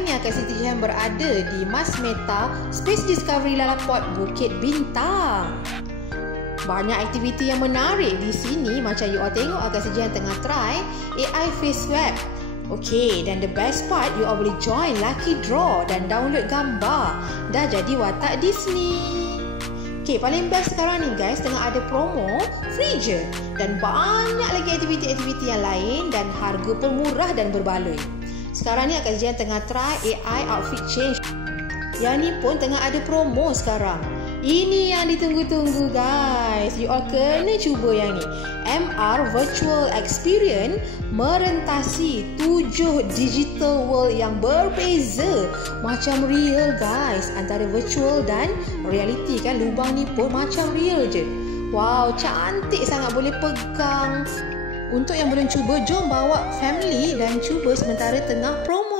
Hari ni Kak Siti Jihan berada di Mas Meta Space Discovery Lalaport Bukit Bintang. Banyak aktiviti yang menarik di sini. Macam you all tengok Kak Siti Jihan tengah try AI face swab. Okey, dan the best part, you all boleh join lucky draw dan download gambar. Dah jadi watak Disney. Okey, paling best sekarang ni guys, tengah ada promo free je. Dan banyak lagi aktiviti-aktiviti yang lain dan harga pun murah dan berbaloi. Sekarang ni Kak Siti Jihan tengah try AI outfit change. Yang ni pun tengah ada promo sekarang. Ini yang ditunggu-tunggu guys. You all kena cuba yang ni. MR Virtual Experience merentasi 7 digital world yang berbeza. Macam real guys. Antara virtual dan reality kan. Lubang ni pun macam real je. Wow, cantik sangat, boleh pegang. Untuk yang belum cuba, jom bawa family dan cuba sementara tengah promo.